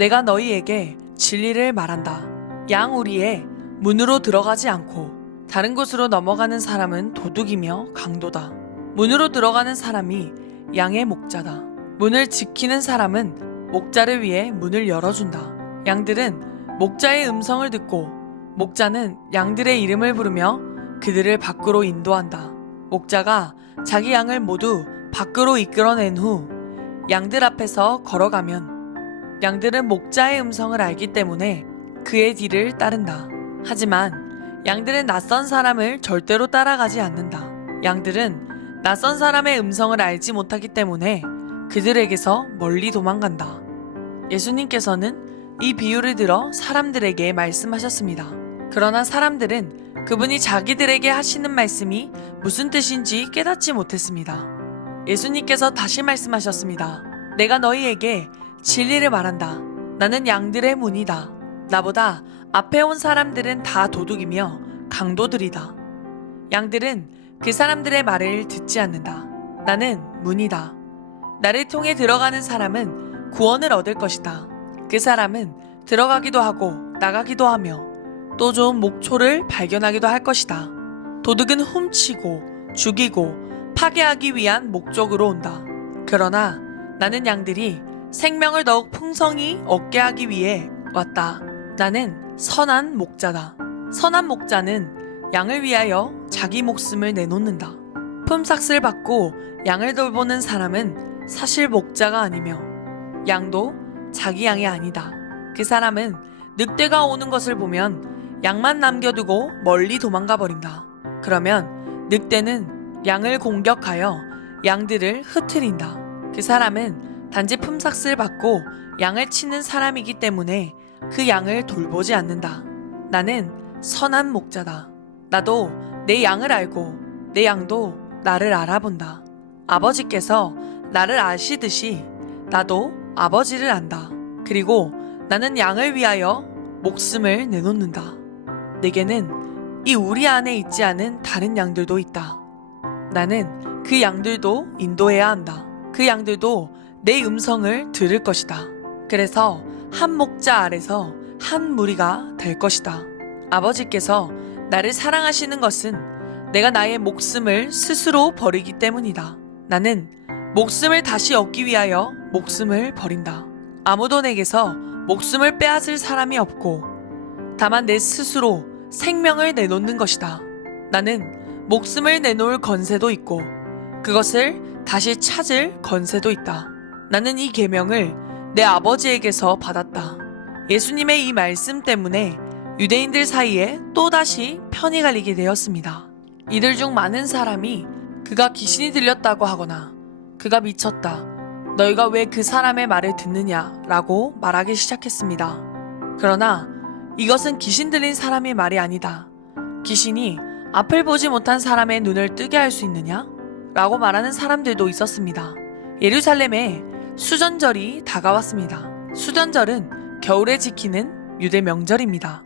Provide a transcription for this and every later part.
내가 너희에게 진리를 말한다. 양 우리의 문으로 들어가지 않고 다른 곳으로 넘어가는 사람은 도둑이며 강도다. 문으로 들어가는 사람이 양의 목자다. 문을 지키는 사람은 목자를 위해 문을 열어준다. 양들은 목자의 음성을 듣고 목자는 양들의 이름을 부르며 그들을 밖으로 인도한다. 목자가 자기 양을 모두 밖으로 이끌어낸 후 양들 앞에서 걸어가면 양들은 목자의 음성을 알기 때문에 그의 뒤를 따른다. 하지만 양들은 낯선 사람을 절대로 따라가지 않는다. 양들은 낯선 사람의 음성을 알지 못하기 때문에 그들에게서 멀리 도망간다. 예수님께서는 이 비유를 들어 사람들에게 말씀하셨습니다. 그러나 사람들은 그분이 자기들에게 하시는 말씀이 무슨 뜻인지 깨닫지 못했습니다. 예수님께서 다시 말씀하셨습니다. 내가 너희에게 진리를 말한다. 나는 양들의 문이다. 나보다 앞에 온 사람들은 다 도둑이며 강도들이다. 양들은 그 사람들의 말을 듣지 않는다. 나는 문이다. 나를 통해 들어가는 사람은 구원을 얻을 것이다. 그 사람은 들어가기도 하고 나가기도 하며 또 좋은 목초를 발견하기도 할 것이다. 도둑은 훔치고 죽이고 파괴하기 위한 목적으로 온다. 그러나 나는 양들이 생명을 더욱 풍성히 얻게 하기 위해 왔다. 나는 선한 목자다. 선한 목자는 양을 위하여 자기 목숨을 내놓는다. 품삯을 받고 양을 돌보는 사람은 사실 목자가 아니며 양도 자기 양이 아니다. 그 사람은 늑대가 오는 것을 보면 양만 남겨두고 멀리 도망가 버린다. 그러면 늑대는 양을 공격하여 양들을 흩트린다. 그 사람은 단지 품삯을 받고 양을 치는 사람이기 때문에 그 양을 돌보지 않는다. 나는 선한 목자다. 나도 내 양을 알고 내 양도 나를 알아본다. 아버지께서 나를 아시듯이 나도 아버지를 안다. 그리고 나는 양을 위하여 목숨을 내놓는다. 내게는 이 우리 안에 있지 않은 다른 양들도 있다. 나는 그 양들도 인도해야 한다. 그 양들도 내 음성을 들을 것이다. 그래서 한 목자 아래서 한 무리가 될 것이다. 아버지께서 나를 사랑하시는 것은 내가 나의 목숨을 스스로 버리기 때문이다. 나는 목숨을 다시 얻기 위하여 목숨을 버린다. 아무도 내게서 목숨을 빼앗을 사람이 없고 다만 내 스스로 생명을 내놓는 것이다. 나는 목숨을 내놓을 건세도 있고 그것을 다시 찾을 건세도 있다. 나는 이 계명을 내 아버지에게서 받았다. 예수님의 이 말씀 때문에 유대인들 사이에 또다시 편이 갈리게 되었습니다. 이들 중 많은 사람이 그가 귀신이 들렸다고 하거나 그가 미쳤다. 너희가 왜 그 사람의 말을 듣느냐 라고 말하기 시작했습니다. 그러나 이것은 귀신 들린 사람의 말이 아니다. 귀신이 앞을 보지 못한 사람의 눈을 뜨게 할 수 있느냐? 라고 말하는 사람들도 있었습니다. 예루살렘에 수전절이 다가왔습니다. 수전절은 겨울에 지키는 유대 명절입니다.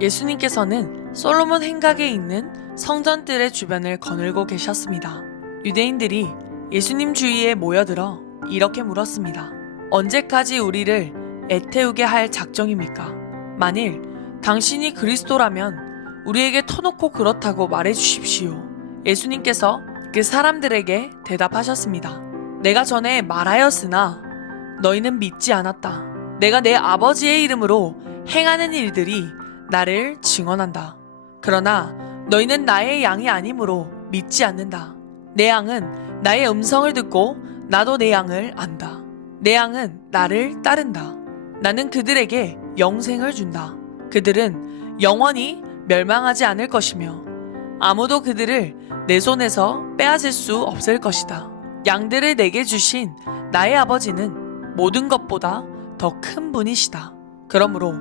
예수님께서는 솔로몬 행각에 있는 성전들의 주변을 거닐고 계셨습니다. 유대인들이 예수님 주위에 모여들어 이렇게 물었습니다. 언제까지 우리를 애태우게 할 작정입니까? 만일 당신이 그리스도라면 우리에게 터놓고 그렇다고 말해주십시오. 예수님께서 그 사람들에게 대답하셨습니다. 내가 전에 말하였으나 너희는 믿지 않았다. 내가 내 아버지의 이름으로 행하는 일들이 나를 증언한다. 그러나 너희는 나의 양이 아니므로 믿지 않는다. 내 양은 나의 음성을 듣고 나도 내 양을 안다. 내 양은 나를 따른다. 나는 그들에게 영생을 준다. 그들은 영원히 멸망하지 않을 것이며 아무도 그들을 내 손에서 빼앗을 수 없을 것이다. 양들을 내게 주신 나의 아버지는 모든 것보다 더 큰 분이시다. 그러므로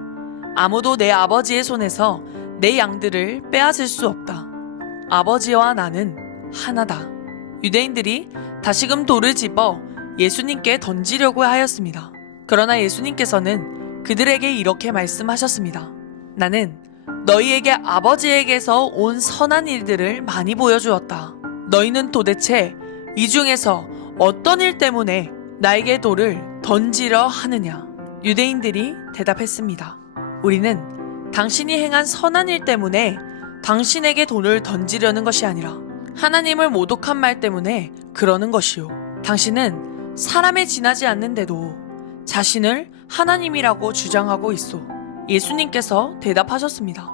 아무도 내 아버지의 손에서 내 양들을 빼앗을 수 없다. 아버지와 나는 하나다. 유대인들이 다시금 돌을 집어 예수님께 던지려고 하였습니다. 그러나 예수님께서는 그들에게 이렇게 말씀하셨습니다. 나는 너희에게 아버지에게서 온 선한 일들을 많이 보여주었다. 너희는 도대체 이 중에서 어떤 일 때문에 나에게 돌을 던지려 하느냐? 유대인들이 대답했습니다. 우리는 당신이 행한 선한 일 때문에 당신에게 돈을 던지려는 것이 아니라 하나님을 모독한 말 때문에 그러는 것이요. 당신은 사람에 지나지 않는데도 자신을 하나님이라고 주장하고 있어. 예수님께서 대답하셨습니다.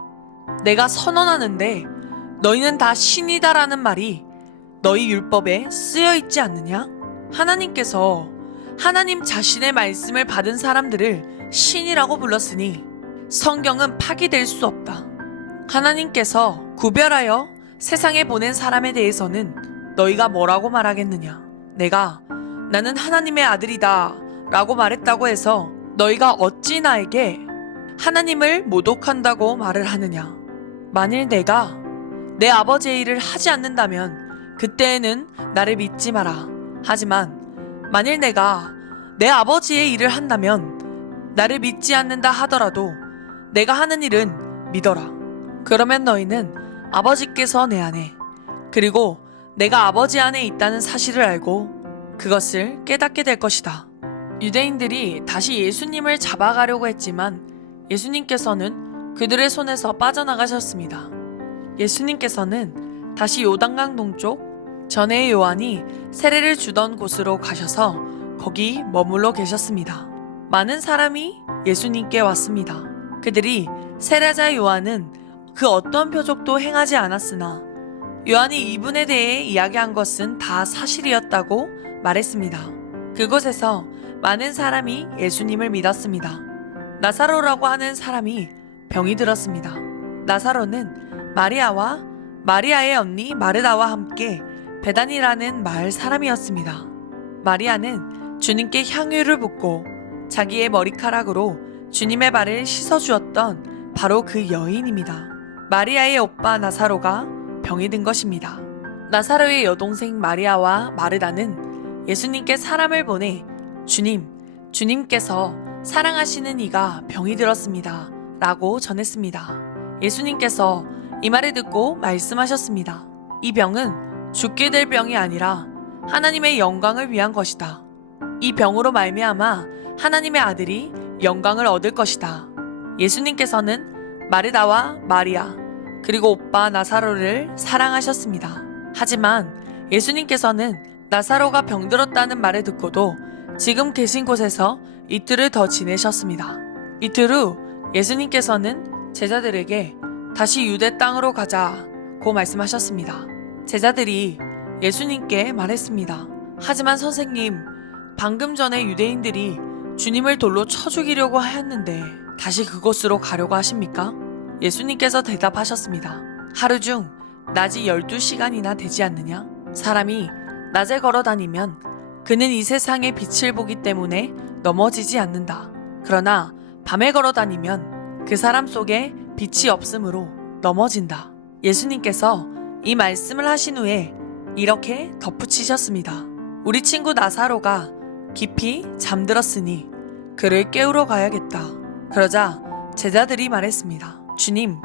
내가 선언하는데 너희는 다 신이다라는 말이 너희 율법에 쓰여 있지 않느냐? 하나님께서 하나님 자신의 말씀을 받은 사람들을 신이라고 불렀으니 성경은 파기될 수 없다. 하나님께서 구별하여 세상에 보낸 사람에 대해서는 너희가 뭐라고 말하겠느냐? 내가 나는 하나님의 아들이다 라고 말했다고 해서 너희가 어찌 나에게 하나님을 모독한다고 말을 하느냐? 만일 내가 내 아버지의 일을 하지 않는다면 그때에는 나를 믿지 마라. 하지만 만일 내가 내 아버지의 일을 한다면 나를 믿지 않는다 하더라도 내가 하는 일은 믿어라. 그러면 너희는 아버지께서 내 안에 그리고 내가 아버지 안에 있다는 사실을 알고 그것을 깨닫게 될 것이다. 유대인들이 다시 예수님을 잡아가려고 했지만 예수님께서는 그들의 손에서 빠져나가셨습니다. 예수님께서는 다시 요단강 동쪽 전에 요한이 세례를 주던 곳으로 가셔서 거기 머물러 계셨습니다. 많은 사람이 예수님께 왔습니다. 그들이 세례자 요한은 그 어떤 표적도 행하지 않았으나 요한이 이분에 대해 이야기한 것은 다 사실이었다고 말했습니다. 그곳에서 많은 사람이 예수님을 믿었습니다. 나사로라고 하는 사람이 병이 들었습니다. 나사로는 마리아와 마리아의 언니 마르다와 함께 베단이라는 마을 사람이었습니다. 마리아는 주님께 향유를 붓고 자기의 머리카락으로 주님의 발을 씻어주었던 바로 그 여인입니다. 마리아의 오빠 나사로가 병이 든 것입니다. 나사로의 여동생 마리아와 마르다는 예수님께 사람을 보내 주님께서 사랑하시는 이가 병이 들었습니다 라고 전했습니다. 예수님께서 이 말을 듣고 말씀하셨습니다. 이 병은 죽게 될 병이 아니라 하나님의 영광을 위한 것이다. 이 병으로 말미암아 하나님의 아들이 영광을 얻을 것이다. 예수님께서는 마르다와 마리아 그리고 오빠 나사로를 사랑하셨습니다. 하지만 예수님께서는 나사로가 병들었다는 말을 듣고도 지금 계신 곳에서 이틀을 더 지내셨습니다. 이틀 후 예수님께서는 제자들에게 다시 유대 땅으로 가자고 말씀하셨습니다. 제자들이 예수님께 말했습니다. 하지만 선생님, 방금 전에 유대인들이 주님을 돌로 쳐 죽이려고 하였는데 다시 그곳으로 가려고 하십니까? 예수님께서 대답하셨습니다. 하루 중 낮이 12시간이나 되지 않느냐? 사람이 낮에 걸어 다니면 그는 이 세상의 빛을 보기 때문에 넘어지지 않는다. 그러나 밤에 걸어 다니면 그 사람 속에 빛이 없으므로 넘어진다. 예수님께서 이 말씀을 하신 후에 이렇게 덧붙이셨습니다. 우리 친구 나사로가 깊이 잠들었으니 그를 깨우러 가야겠다. 그러자 제자들이 말했습니다. 주님,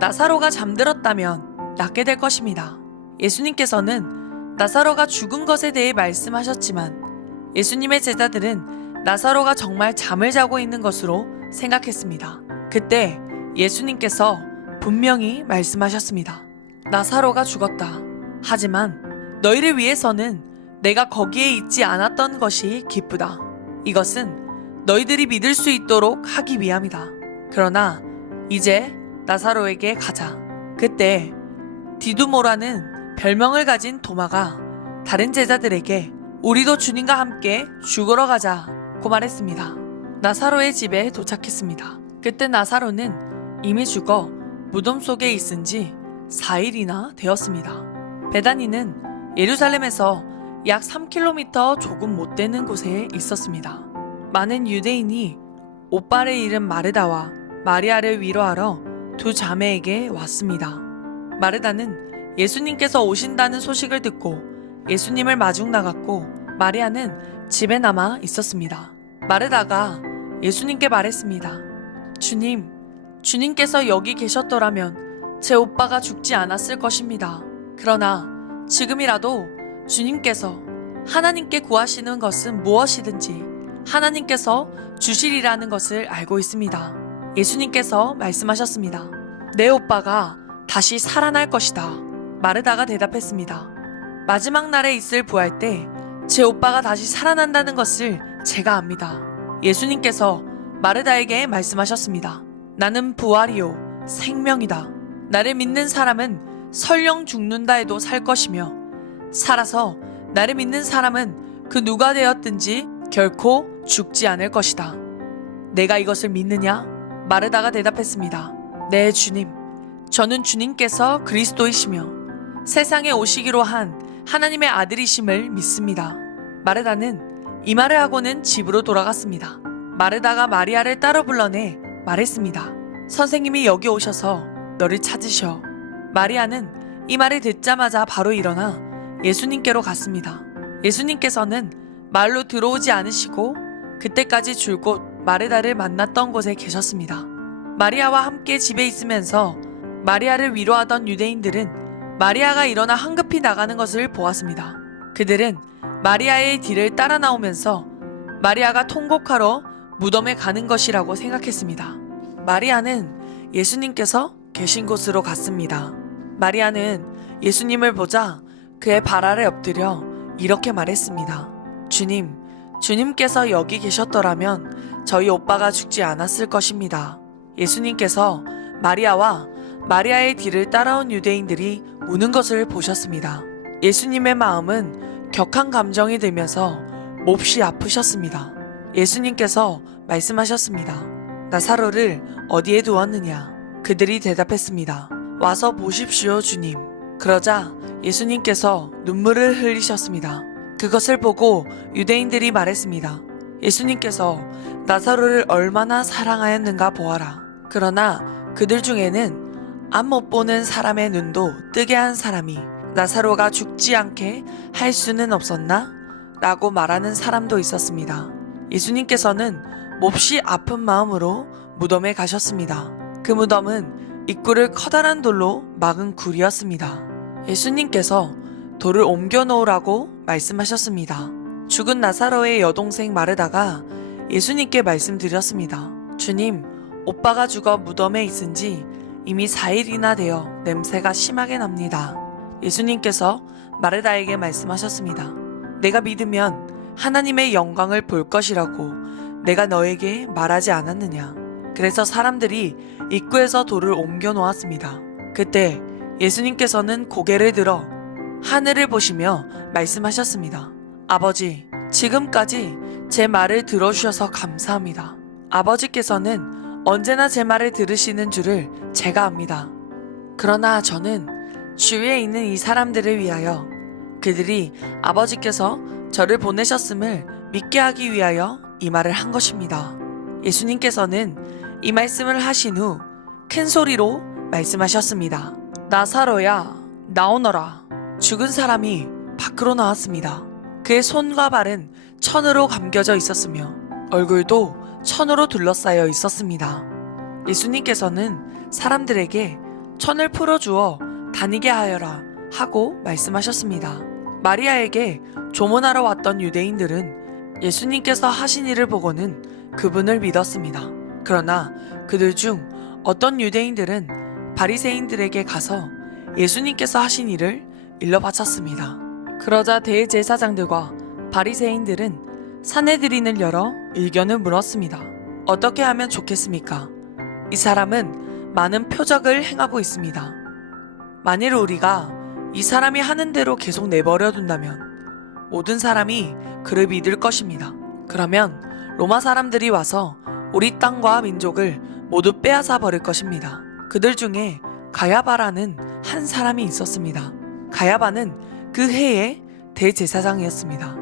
나사로가 잠들었다면 낫게 될 것입니다. 예수님께서는 나사로가 죽은 것에 대해 말씀하셨지만 예수님의 제자들은 나사로가 정말 잠을 자고 있는 것으로 생각했습니다. 그때 예수님께서 분명히 말씀하셨습니다. 나사로가 죽었다. 하지만 너희를 위해서는 내가 거기에 있지 않았던 것이 기쁘다. 이것은 너희들이 믿을 수 있도록 하기 위함이다. 그러나 이제 나사로에게 가자. 그때 디두모라는 별명을 가진 도마가 다른 제자들에게 우리도 주님과 함께 죽으러 가자고 말했습니다. 나사로의 집에 도착했습니다. 그때 나사로는 이미 죽어 무덤 속에 있은 지 4일이나 되었습니다. 베다니는 예루살렘에서 약 3km 조금 못 되는 곳에 있었습니다. 많은 유대인이 오빠를 잃은 마르다와 마리아를 위로하러 두 자매에게 왔습니다. 마르다는 예수님께서 오신다는 소식을 듣고 예수님을 마중 나갔고 마리아는 집에 남아 있었습니다. 마르다가 예수님께 말했습니다. 주님께서 여기 계셨더라면 제 오빠가 죽지 않았을 것입니다. 그러나 지금이라도 주님께서 하나님께 구하시는 것은 무엇이든지 하나님께서 주실이라는 것을 알고 있습니다. 예수님께서 말씀하셨습니다. 내 오빠가 다시 살아날 것이다. 마르다가 대답했습니다. 마지막 날에 있을 부활 때 제 오빠가 다시 살아난다는 것을 제가 압니다. 예수님께서 마르다에게 말씀하셨습니다. 나는 부활이요 생명이다. 나를 믿는 사람은 설령 죽는다 해도 살 것이며 살아서 나를 믿는 사람은 그 누가 되었든지 결코 죽지 않을 것이다. 내가 이것을 믿느냐? 마르다가 대답했습니다. 네, 주님. 저는 주님께서 그리스도이시며 세상에 오시기로 한 하나님의 아들이심을 믿습니다. 마르다는 이 말을 하고는 집으로 돌아갔습니다. 마르다가 마리아를 따로 불러내 말했습니다. 선생님이 여기 오셔서 너를 찾으셔. 마리아는 이 말을 듣자마자 바로 일어나 예수님께로 갔습니다. 예수님께서는 마을로 들어오지 않으시고 그때까지 줄곧 마르다를 만났던 곳에 계셨습니다. 마리아와 함께 집에 있으면서 마리아를 위로하던 유대인들은 마리아가 일어나 황급히 나가는 것을 보았습니다. 그들은 마리아의 뒤를 따라 나오면서 마리아가 통곡하러 무덤에 가는 것이라고 생각했습니다. 마리아는 예수님께서 계신 곳으로 갔습니다. 마리아는 예수님을 보자 그의 발 아래 엎드려 이렇게 말했습니다. 주님께서 여기 계셨더라면 저희 오빠가 죽지 않았을 것입니다. 예수님께서 마리아와 마리아의 뒤를 따라온 유대인들이 우는 것을 보셨습니다. 예수님의 마음은 격한 감정이 들면서 몹시 아프셨습니다. 예수님께서 말씀하셨습니다. 나사로를 어디에 두었느냐? 그들이 대답했습니다. 와서 보십시오, 주님. 그러자 예수님께서 눈물을 흘리셨습니다. 그것을 보고 유대인들이 말했습니다. 예수님께서 나사로를 얼마나 사랑하였는가 보아라. 그러나 그들 중에는 앞 못 보는 사람의 눈도 뜨게 한 사람이 나사로가 죽지 않게 할 수는 없었나? 라고 말하는 사람도 있었습니다. 예수님께서는 몹시 아픈 마음으로 무덤에 가셨습니다. 그 무덤은 입구를 커다란 돌로 막은 굴이었습니다. 예수님께서 돌을 옮겨 놓으라고 말씀하셨습니다. 죽은 나사로의 여동생 마르다가 예수님께 말씀드렸습니다. 주님, 오빠가 죽어 무덤에 있은 지 이미 4일이나 되어 냄새가 심하게 납니다. 예수님께서 마르다에게 말씀하셨습니다. 내가 믿으면 하나님의 영광을 볼 것이라고 내가 너에게 말하지 않았느냐. 그래서 사람들이 입구에서 돌을 옮겨 놓았습니다. 그때 예수님께서는 고개를 들어 하늘을 보시며 말씀하셨습니다. 아버지, 지금까지 제 말을 들어주셔서 감사합니다. 아버지께서는 언제나 제 말을 들으시는 줄을 제가 압니다. 그러나 저는 주위에 있는 이 사람들을 위하여 그들이 아버지께서 저를 보내셨음을 믿게 하기 위하여 이 말을 한 것입니다. 예수님께서는 이 말씀을 하신 후 큰 소리로 말씀하셨습니다. 나사로야, 나오너라. 죽은 사람이 밖으로 나왔습니다. 그의 손과 발은 천으로 감겨져 있었으며 얼굴도 천으로 둘러싸여 있었습니다. 예수님께서는 사람들에게 천을 풀어주어 다니게 하여라 하고 말씀하셨습니다. 마리아에게 조문하러 왔던 유대인들은 예수님께서 하신 일을 보고는 그분을 믿었습니다. 그러나 그들 중 어떤 유대인들은 바리새인들에게 가서 예수님께서 하신 일을 일러 바쳤습니다. 그러자 대제사장들과 바리새인들은 사내들인을 열어 의견을 물었습니다. 어떻게 하면 좋겠습니까? 이 사람은 많은 표적을 행하고 있습니다. 만일 우리가 이 사람이 하는 대로 계속 내버려 둔다면 모든 사람이 그를 믿을 것입니다. 그러면 로마 사람들이 와서 우리 땅과 민족을 모두 빼앗아 버릴 것입니다. 그들 중에 가야바라는 한 사람이 있었습니다. 가야바는 그 해의 대제사장이었습니다.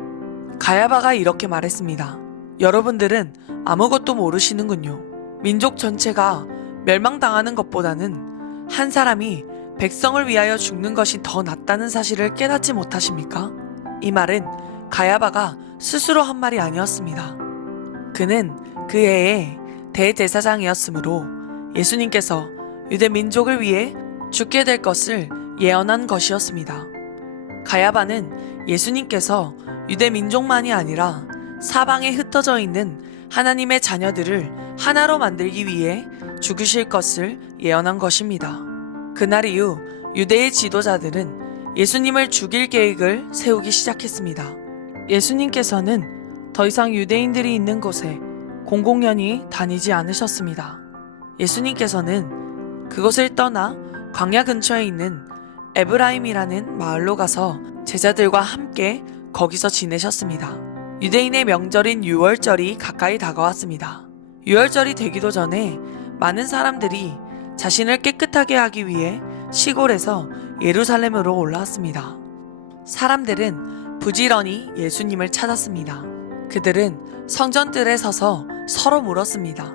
가야바가 이렇게 말했습니다. 여러분들은 아무것도 모르시는군요. 민족 전체가 멸망당하는 것보다는 한 사람이 백성을 위하여 죽는 것이 더 낫다는 사실을 깨닫지 못하십니까? 이 말은 가야바가 스스로 한 말이 아니었습니다. 그는 그 해의 대제사장이었으므로 예수님께서 유대 민족을 위해 죽게 될 것을 예언한 것이었습니다. 가야바는 예수님께서 유대 민족만이 아니라 사방에 흩어져 있는 하나님의 자녀들을 하나로 만들기 위해 죽으실 것을 예언한 것입니다. 그날 이후 유대의 지도자들은 예수님을 죽일 계획을 세우기 시작했습니다. 예수님께서는 더 이상 유대인들이 있는 곳에 공공연히 다니지 않으셨습니다. 예수님께서는 그곳을 떠나 광야 근처에 있는 에브라임이라는 마을로 가서 제자들과 함께 거기서 지내셨습니다. 유대인의 명절인 유월절이 가까이 다가왔습니다. 유월절이 되기도 전에 많은 사람들이 자신을 깨끗하게 하기 위해 시골에서 예루살렘으로 올라왔습니다. 사람들은 부지런히 예수님을 찾았습니다. 그들은 성전들에 서서 서로 물었습니다.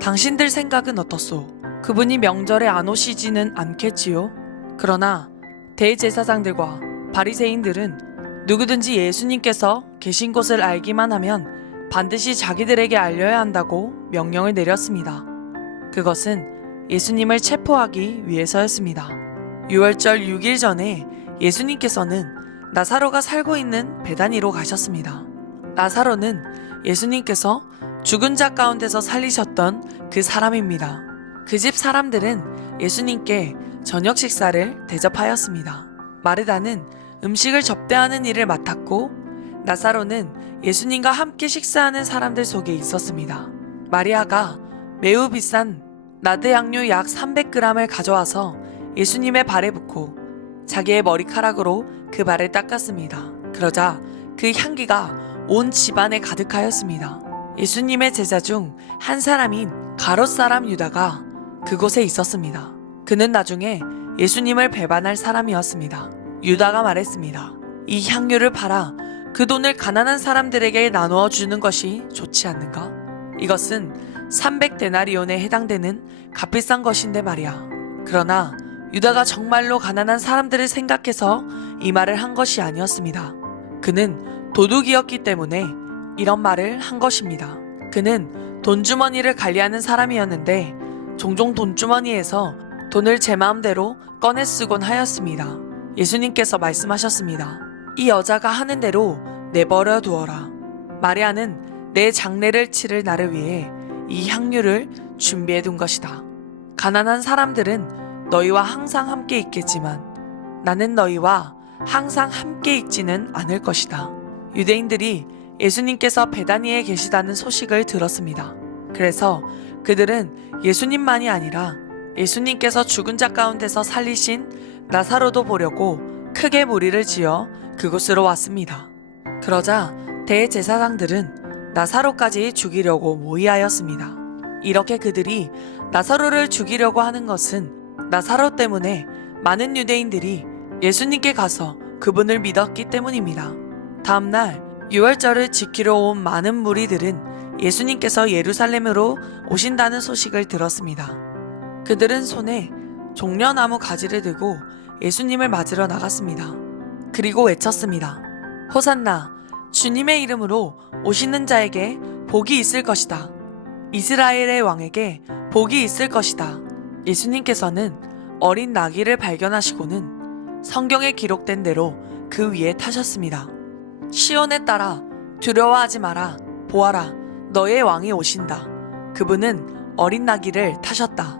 당신들 생각은 어떻소? 그분이 명절에 안 오시지는 않겠지요? 그러나 대제사장들과 바리새인들은 누구든지 예수님께서 계신 곳을 알기만 하면 반드시 자기들에게 알려야 한다고 명령을 내렸습니다. 그것은 예수님을 체포하기 위해서였습니다. 유월절 6일 전에 예수님께서는 나사로가 살고 있는 베다니로 가셨습니다. 나사로는 예수님께서 죽은 자 가운데서 살리셨던 그 사람입니다. 그 집 사람들은 예수님께 저녁 식사를 대접하였습니다. 마르다는 음식을 접대하는 일을 맡았고 나사로는 예수님과 함께 식사하는 사람들 속에 있었습니다. 마리아가 매우 비싼 나드 향료 약 300g을 가져와서 예수님의 발에 붓고 자기의 머리카락으로 그 발을 닦았습니다. 그러자 그 향기가 온 집안에 가득하였습니다. 예수님의 제자 중 한 사람인 가롯 사람 유다가 그곳에 있었습니다. 그는 나중에 예수님을 배반할 사람이었습니다. 유다가 말했습니다. 이 향료를 팔아 그 돈을 가난한 사람들에게 나누어 주는 것이 좋지 않는가? 이것은 300데나리온에 해당되는 값비싼 것인데 말이야. 그러나 유다가 정말로 가난한 사람들을 생각해서 이 말을 한 것이 아니었습니다. 그는 도둑이었기 때문에 이런 말을 한 것입니다. 그는 돈주머니를 관리하는 사람이었는데 종종 돈주머니에서 돈을 제 마음대로 꺼내 쓰곤 하였습니다. 예수님께서 말씀하셨습니다. 이 여자가 하는 대로 내버려 두어라. 마리아는 내 장례를 치를 나를 위해 이 향유를 준비해 둔 것이다. 가난한 사람들은 너희와 항상 함께 있겠지만 나는 너희와 항상 함께 있지는 않을 것이다. 유대인들이 예수님께서 베다니에 계시다는 소식을 들었습니다. 그래서 그들은 예수님만이 아니라 예수님께서 죽은 자 가운데서 살리신 나사로도 보려고 크게 무리를 지어 그곳으로 왔습니다. 그러자 대제사장들은 나사로까지 죽이려고 모의하였습니다. 이렇게 그들이 나사로를 죽이려고 하는 것은 나사로 때문에 많은 유대인들이 예수님께 가서 그분을 믿었기 때문입니다. 다음날 유월절을 지키러 온 많은 무리들은 예수님께서 예루살렘으로 오신다는 소식을 들었습니다. 그들은 손에 종려나무 가지를 들고 예수님을 맞으러 나갔습니다. 그리고 외쳤습니다. 호산나, 주님의 이름으로 오시는 자에게 복이 있을 것이다. 이스라엘의 왕에게 복이 있을 것이다. 예수님께서는 어린 나귀를 발견하시고는 성경에 기록된 대로 그 위에 타셨습니다. 시온에 따라 두려워하지 마라. 보아라, 너의 왕이 오신다. 그분은 어린 나귀를 타셨다.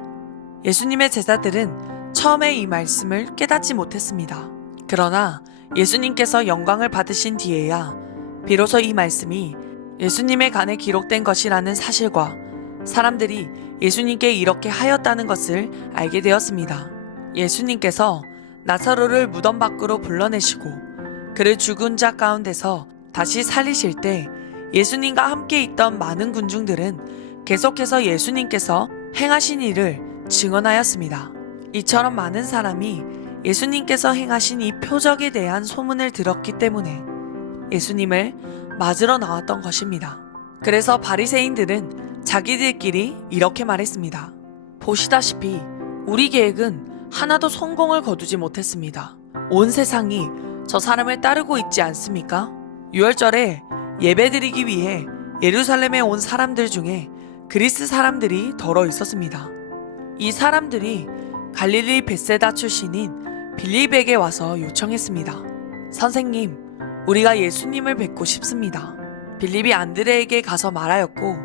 예수님의 제자들은 처음에 이 말씀을 깨닫지 못했습니다. 그러나 예수님께서 영광을 받으신 뒤에야 비로소 이 말씀이 예수님의 간에 기록된 것이라는 사실과 사람들이 예수님께 이렇게 하였다는 것을 알게 되었습니다. 예수님께서 나사로를 무덤 밖으로 불러내시고 그를 죽은 자 가운데서 다시 살리실 때 예수님과 함께 있던 많은 군중들은 계속해서 예수님께서 행하신 일을 증언하였습니다. 이처럼 많은 사람이 예수님께서 행하신 이 표적에 대한 소문을 들었기 때문에 예수님을 맞으러 나왔던 것입니다. 그래서 바리새인들은 자기들끼리 이렇게 말했습니다. 보시다시피 우리 계획은 하나도 성공을 거두지 못했습니다. 온 세상이 저 사람을 따르고 있지 않습니까? 유월절에 예배드리기 위해 예루살렘에 온 사람들 중에 그리스 사람들이 더러 있었습니다. 이 사람들이 갈릴리 벳세다 출신인 빌립에게 와서 요청했습니다. 선생님, 우리가 예수님을 뵙고 싶습니다. 빌립이 안드레에게 가서 말하였고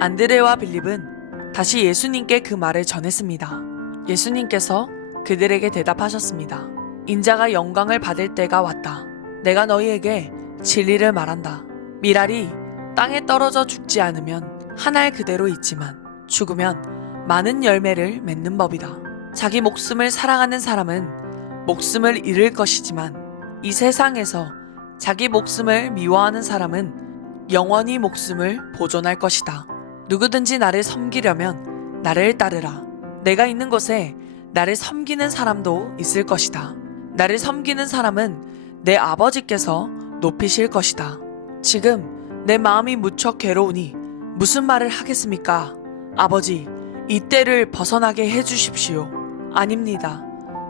안드레와 빌립은 다시 예수님께 그 말을 전했습니다. 예수님께서 그들에게 대답하셨습니다. 인자가 영광을 받을 때가 왔다. 내가 너희에게 진리를 말한다. 밀알이 땅에 떨어져 죽지 않으면 한 알 그대로 있지만 죽으면 많은 열매를 맺는 법이다. 자기 목숨을 사랑하는 사람은 목숨을 잃을 것이지만 이 세상에서 자기 목숨을 미워하는 사람은 영원히 목숨을 보존할 것이다. 누구든지 나를 섬기려면 나를 따르라. 내가 있는 곳에 나를 섬기는 사람도 있을 것이다. 나를 섬기는 사람은 내 아버지께서 높이실 것이다. 지금 내 마음이 무척 괴로우니 무슨 말을 하겠습니까? 아버지, 이 때를 벗어나게 해주십시오. 아닙니다.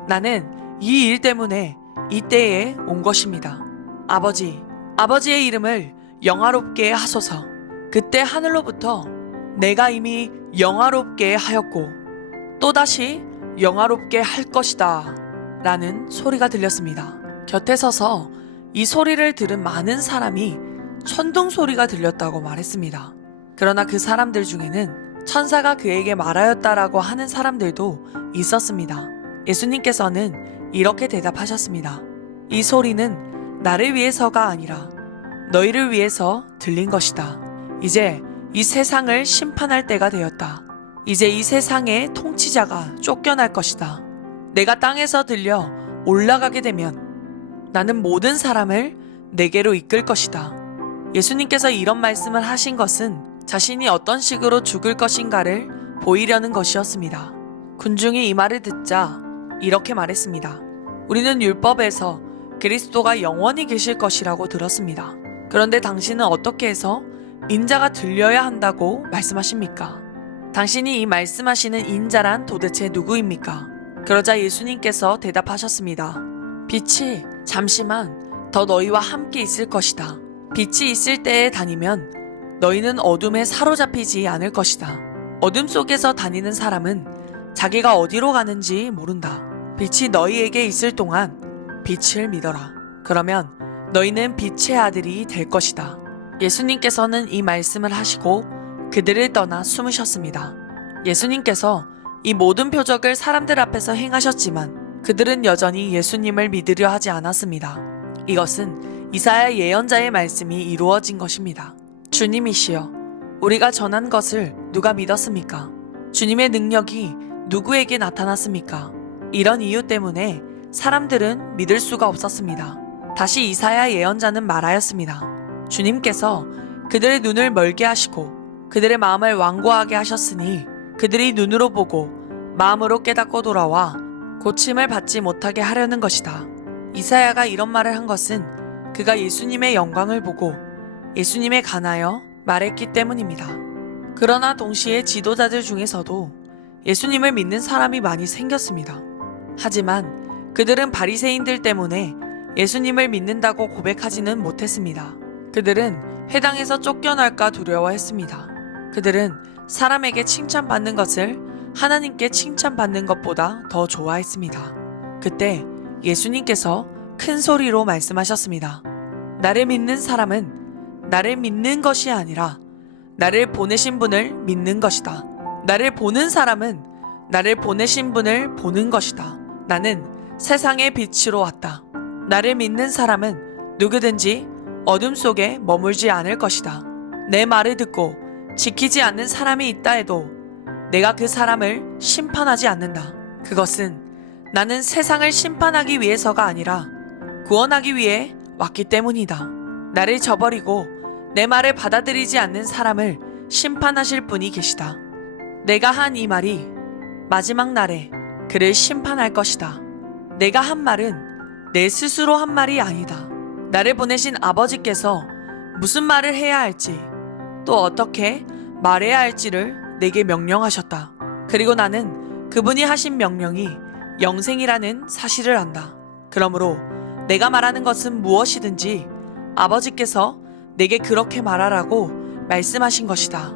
나는 이 일 때문에 이 때에 온 것입니다. 아버지, 아버지의 이름을 영화롭게 하소서. 그때 하늘로부터 내가 이미 영화롭게 하였고 또다시 영화롭게 할 것이다 라는 소리가 들렸습니다. 곁에 서서 이 소리를 들은 많은 사람이 천둥 소리가 들렸다고 말했습니다. 그러나 그 사람들 중에는 천사가 그에게 말하였다라고 하는 사람들도 있었습니다. 예수님께서는 이렇게 대답하셨습니다. 이 소리는 나를 위해서가 아니라 너희를 위해서 들린 것이다. 이제 이 세상을 심판할 때가 되었다. 이제 이 세상의 통치자가 쫓겨날 것이다. 내가 땅에서 들려 올라가게 되면 나는 모든 사람을 내게로 이끌 것이다. 예수님께서 이런 말씀을 하신 것은 자신이 어떤 식으로 죽을 것인가를 보이려는 것이었습니다. 군중이 이 말을 듣자 이렇게 말했습니다. 우리는 율법에서 그리스도가 영원히 계실 것이라고 들었습니다. 그런데 당신은 어떻게 해서 인자가 들려야 한다고 말씀하십니까? 당신이 이 말씀하시는 인자란 도대체 누구입니까? 그러자 예수님께서 대답하셨습니다. 빛이 잠시만 더 너희와 함께 있을 것이다. 빛이 있을 때에 다니면 너희는 어둠에 사로잡히지 않을 것이다. 어둠 속에서 다니는 사람은 자기가 어디로 가는지 모른다. 빛이 너희에게 있을 동안 빛을 믿어라. 그러면 너희는 빛의 아들이 될 것이다. 예수님께서는 이 말씀을 하시고 그들을 떠나 숨으셨습니다. 예수님께서 이 모든 표적을 사람들 앞에서 행하셨지만 그들은 여전히 예수님을 믿으려 하지 않았습니다. 이것은 이사야 예언자의 말씀이 이루어진 것입니다. 주님이시여, 우리가 전한 것을 누가 믿었습니까? 주님의 능력이 누구에게 나타났습니까? 이런 이유 때문에 사람들은 믿을 수가 없었습니다. 다시 이사야 예언자는 말하였습니다. 주님께서 그들의 눈을 멀게 하시고 그들의 마음을 완고하게 하셨으니 그들이 눈으로 보고 마음으로 깨닫고 돌아와 고침을 받지 못하게 하려는 것이다. 이사야가 이런 말을 한 것은 그가 예수님의 영광을 보고 예수님에 관하여 말했기 때문입니다. 그러나 동시에 지도자들 중에서도 예수님을 믿는 사람이 많이 생겼습니다. 하지만 그들은 바리새인들 때문에 예수님을 믿는다고 고백하지는 못했습니다. 그들은 회당에서 쫓겨날까 두려워했습니다. 그들은 사람에게 칭찬받는 것을 하나님께 칭찬받는 것보다 더 좋아했습니다. 그때 예수님께서 큰 소리로 말씀하셨습니다. 나를 믿는 사람은 나를 믿는 것이 아니라 나를 보내신 분을 믿는 것이다. 나를 보는 사람은 나를 보내신 분을 보는 것이다. 나는 세상의 빛으로 왔다. 나를 믿는 사람은 누구든지 어둠 속에 머물지 않을 것이다. 내 말을 듣고 지키지 않는 사람이 있다 해도 내가 그 사람을 심판하지 않는다. 그것은 나는 세상을 심판하기 위해서가 아니라 구원하기 위해 왔기 때문이다. 나를 저버리고 내 말을 받아들이지 않는 사람을 심판하실 분이 계시다. 내가 한 이 말이 마지막 날에 그를 심판할 것이다. 내가 한 말은 내 스스로 한 말이 아니다. 나를 보내신 아버지께서 무슨 말을 해야 할지 또 어떻게 말해야 할지를 내게 명령하셨다. 그리고 나는 그분이 하신 명령이 영생이라는 사실을 안다. 그러므로 내가 말하는 것은 무엇이든지 아버지께서 내게 그렇게 말하라고 말씀하신 것이다.